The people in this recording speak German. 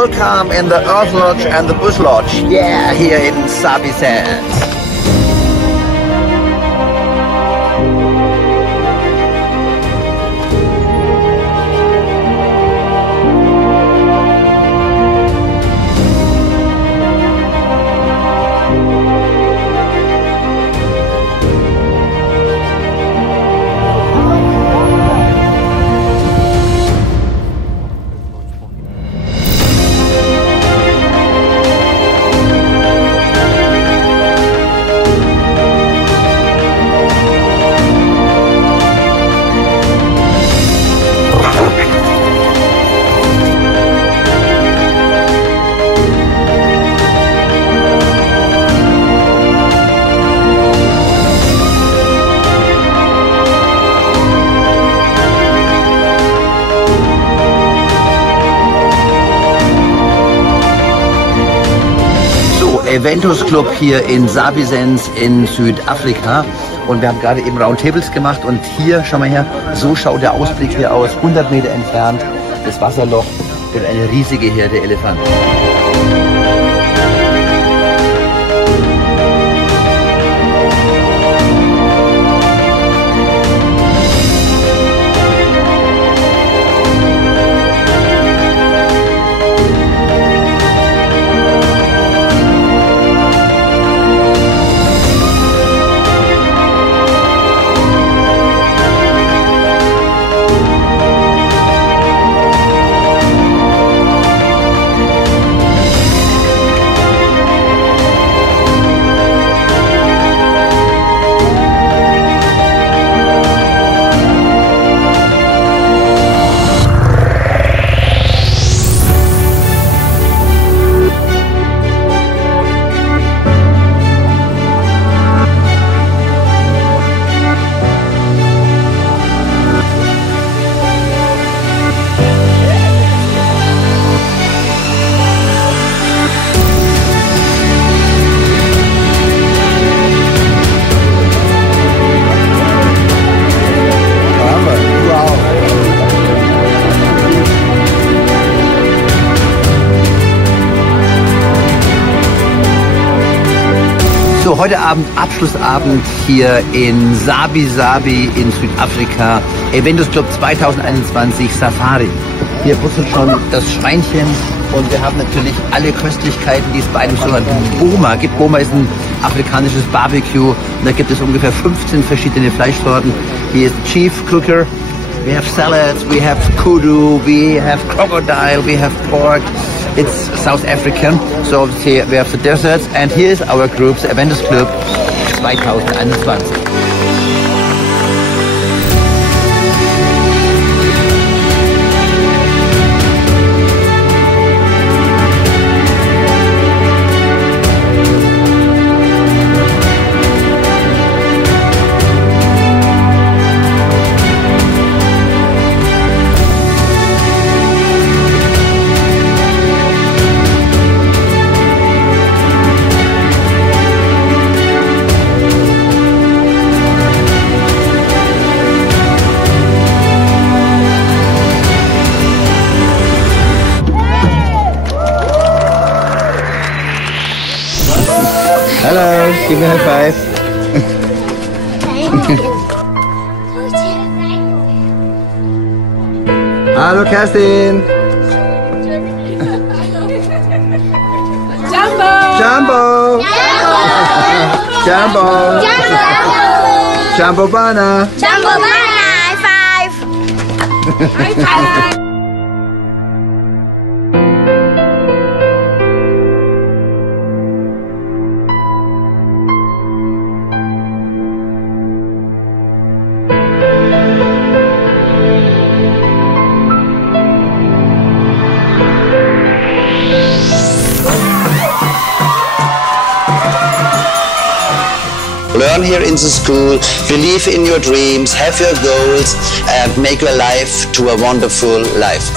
welcome in the Earth Lodge and the Bush Lodge. Yeah, here in Zabizen. Eventus-Club hier in Zabizen in Südafrika und wir haben gerade eben Roundtables gemacht und hier, schau mal her, so schaut der Ausblick hier aus, 100 Meter entfernt, das Wasserloch und eine riesige Herde Elefanten. Heute Abend, Abschlussabend hier in Zabi in Südafrika, Eventus-Club 2021 Safari. Hier putzen schon das Schweinchen und wir haben natürlich alle Köstlichkeiten, die es bei einem sogenannten Boma gibt. Boma ist ein afrikanisches Barbecue und da gibt es ungefähr 15 verschiedene Fleischsorten. Hier ist Chief Cooker, we have salads, we have kudu, we have crocodile, we have pork. It's South African, so here we have the desserts and here is our group, the Eventus-Club 2021. Hello, give me a high five. Hallo Kerstin. Jumbo. Jumbo. Jumbo. Jumbo. Jumbo Bana. Jumbo Bana. High five. High five. Learn here in the school, believe in your dreams, have your goals and make your life to a wonderful life.